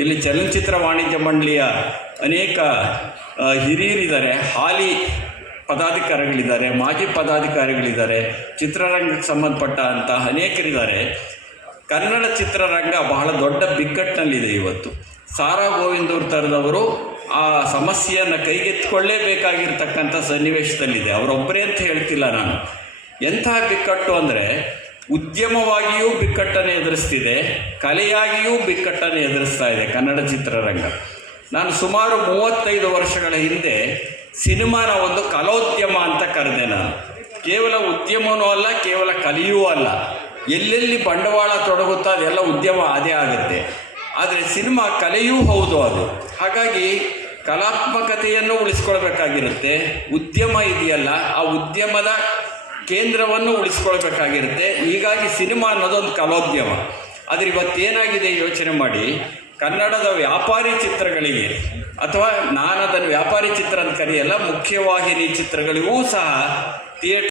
ಇಲ್ಲಿ ಚಲನಚಿತ್ರ ವಾಣಿಜ್ಯ ಮಂಡಳಿಯ ಅನೇಕ ಹಿರಿಯರಿದ್ದಾರೆ, ಹಾಲಿ ಪದಾಧಿಕಾರಿಗಳಿದ್ದಾರೆ, ಮಾಜಿ ಪದಾಧಿಕಾರಿಗಳಿದ್ದಾರೆ, ಚಿತ್ರರಂಗಕ್ಕೆ ಸಂಬಂಧಪಟ್ಟಂಥ ಅನೇಕರಿದ್ದಾರೆ. ಕನ್ನಡ ಚಿತ್ರರಂಗ ಬಹಳ ದೊಡ್ಡ ಬಿಕ್ಕಟ್ಟಿನಲ್ಲಿದೆ. ಇವತ್ತು ಸಾರಾ ಗೋವಿಂದೂರ್ ಥರದವರು ಆ ಸಮಸ್ಯೆಯನ್ನು ಕೈಗೆತ್ತಿಕೊಳ್ಳೇಬೇಕಾಗಿರ್ತಕ್ಕಂಥ ಸನ್ನಿವೇಶದಲ್ಲಿದೆ. ಅವರೊಬ್ಬರೇ ಅಂತ ಹೇಳ್ತಿಲ್ಲ ನಾನು. ಎಂಥ ಬಿಕ್ಕಟ್ಟು ಅಂದರೆ, ಉದ್ಯಮವಾಗಿಯೂ ಬಿಕ್ಕಟ್ಟನ್ನು ಎದುರಿಸ್ತಿದೆ, ಕಲೆಯಾಗಿಯೂ ಬಿಕ್ಕಟ್ಟನ್ನು ಎದುರಿಸ್ತಾ ಇದೆ ಕನ್ನಡ ಚಿತ್ರರಂಗ. ನಾನು ಸುಮಾರು 35 ವರ್ಷಗಳ ಹಿಂದೆ ಸಿನಿಮಾನ ಒಂದು ಕಲೋದ್ಯಮ ಅಂತ ಕರೆದೆ. ನಾನು ಕೇವಲ ಉದ್ಯಮವೂ ಅಲ್ಲ, ಕೇವಲ ಕಲೆಯೂ ಅಲ್ಲ. ಎಲ್ಲೆಲ್ಲಿ ಬಂಡವಾಳ ತೊಡಗುತ್ತಾ ಅದೆಲ್ಲ ಉದ್ಯಮ ಅದೇ ಆಗುತ್ತೆ. ಆದರೆ ಸಿನಿಮಾ ಕಲೆಯೂ ಹೌದು ಅದು. ಹಾಗಾಗಿ ಕಲಾತ್ಮಕತೆಯನ್ನು ಉಳಿಸ್ಕೊಳ್ಬೇಕಾಗಿರುತ್ತೆ. ಉದ್ಯಮ ಇದೆಯಲ್ಲ, ಆ ಉದ್ಯಮದ ಕೇಂದ್ರವನ್ನು ಉಳಿಸ್ಕೊಳ್ಬೇಕಾಗಿರುತ್ತೆ. ಹೀಗಾಗಿ ಸಿನಿಮಾ ಅನ್ನೋದೊಂದು ಕಲೋದ್ಯಮ. ಆದರೆ ಇವತ್ತೇನಾಗಿದೆ ಯೋಚನೆ ಮಾಡಿ, ಕನ್ನಡದ ವ್ಯಾಪಾರಿ ಚಿತ್ರಗಳಿಗೆ, ಅಥವಾ ನಾನು ಅದನ್ನು ವ್ಯಾಪಾರಿ ಚಿತ್ರ ಅಂತ ಕರೆಯಲ್ಲ, ಮುಖ್ಯವಾಹಿನಿ ಚಿತ್ರಗಳಿಗೂ ಸಹ ಥಿಯೇಟರ್